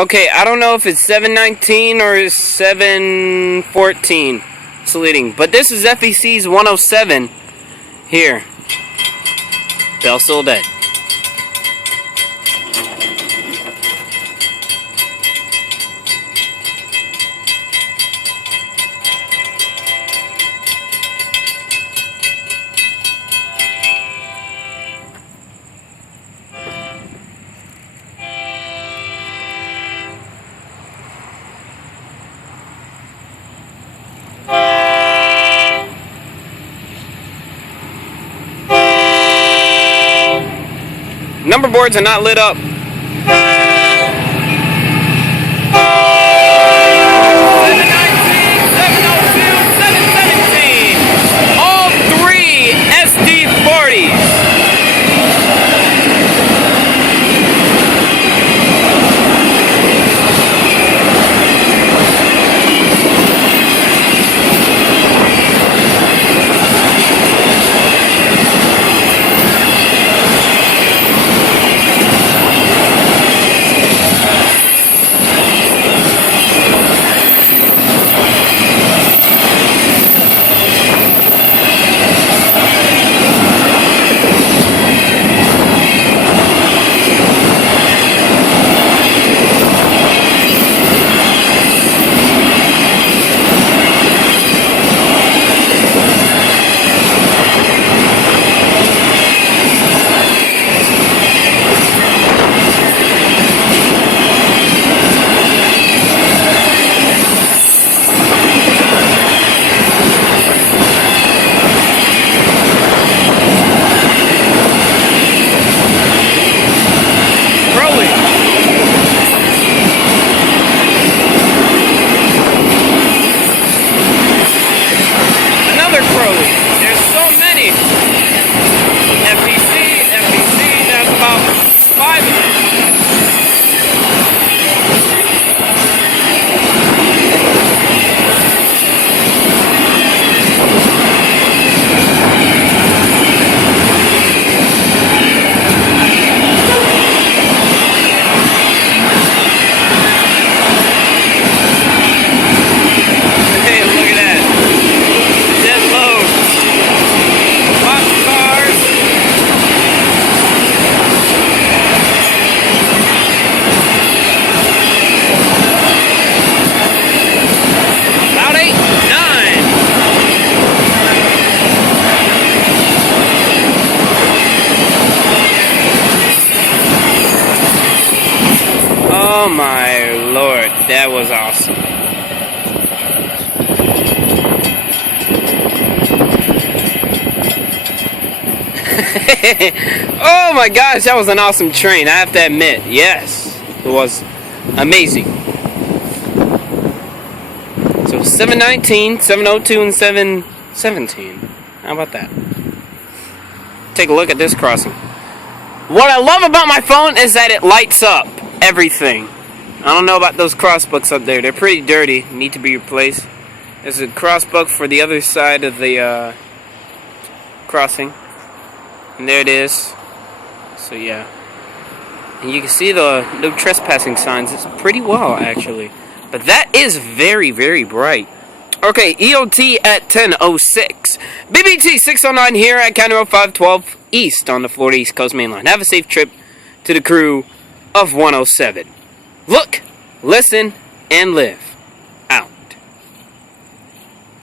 Okay, I don't know if it's 719 or 714 saluting, but this is FEC's 107 here. Bell still dead. Number boards are not lit up. 719, 702, 717. All three SD40s. There's so many. FEC, that's about 5 of them. Hey, look at that. Dead loads. Boxcars. About 8, 9. Oh my lord, that was awesome. Oh my gosh, that was an awesome train, I have to admit. Yes, it was amazing. So 719, 702, and 717. How about that? Take a look at this crossing. What I love about my phone is that it lights up everything. I don't know about those crossbucks up there. They're pretty dirty, need to be replaced. There's a crossbuck for the other side of the crossing. And there it is. So yeah. And you can see the no trespassing signs. It's pretty well, actually. But that is very, very bright. Okay, EOT at 10:06. BBT 609 here at County Road 512 East on the Florida East Coast Main Line. Have a safe trip to the crew of 107. Look, listen, and live.